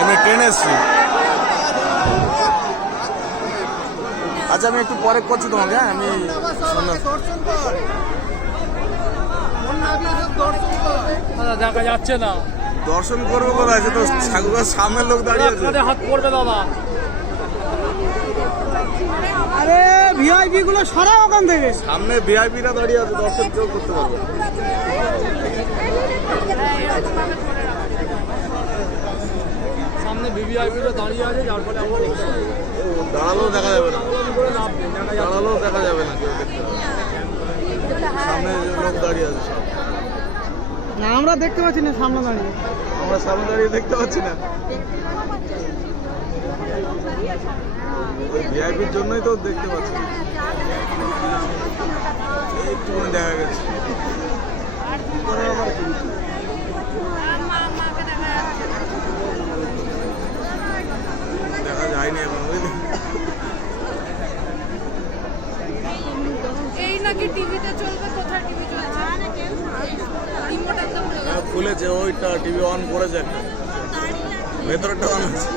এমনি ট্রেনে এসছি। আচ্ছা আমি একটু পরে করছি তোমাকে, হ্যাঁ আমি দেখা যাচ্ছে না, দর্শন করবো কোথায়, সে তো ঠাকুরের সামনে লোক দাঁড়িয়ে আছে। হাত পড়বে দাদা। আরে ভিআইপি গুলো সরাও ওখান থেকে। সামনে ভিআইপিরা দাঁড়িয়ে আছে, দর্শন কেউ করতে পারবে। সামনে ভিভিআইপিটা দাঁড়িয়ে আছে, যার ফলে আমরা দেখতে পাচ্ছি। দাঁড়ালেও দেখা যাবে না, দাঁড়ালেও দেখা যাবে না, কেউ দেখতে পাবে। সামনে যে লোক দাঁড়িয়ে আছে সব। না আমরা দেখতে পাচ্ছি না, সামনে দাঁড়িয়ে। আমরা সামনে দাঁড়িয়ে দেখতে পাচ্ছি না, ভিআইপির জন্যই তো দেখতে পাচ্ছি। একটুখানি দেখা গেছে। দেখা যায়নি এখন, বুঝলি? এই নাকি টিভিতে চলবে, কোথায় টিভি চলছে? রিমোট একদম খুলেছে ওইটা, টিভি অন করেছে একটা, ভেতরটা অন আছে।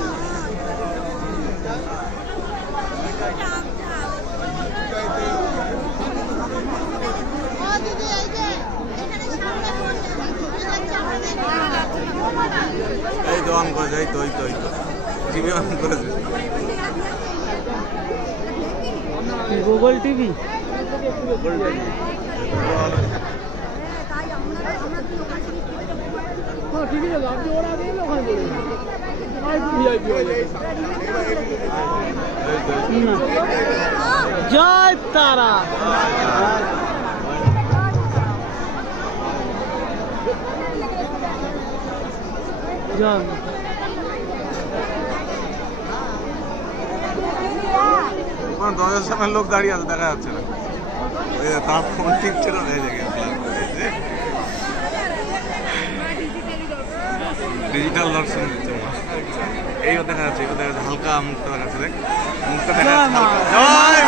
এই তো অন করেছে, এই তো এই তো এই তো টিভি অন করেছে। Google TV. ঠিকই আছে, আপনি ওরা দিয়ে ওখানে বলুন ভিআইপি হয়ে যাবে। জয় তারা। জয় দরজার সামনে লোক দাঁড়িয়ে আছে, দেখা যাচ্ছে না। ওই যে তার ফোন টিপছে না, এই জায়গায় ডিজিটাল দর্শন দিচ্ছে। এইও দেখা যাচ্ছে, এইও দেখা যাচ্ছে, হালকা মুখটা দেখা যাচ্ছে, দেখ মুখটা দেখা যাচ্ছে। জয়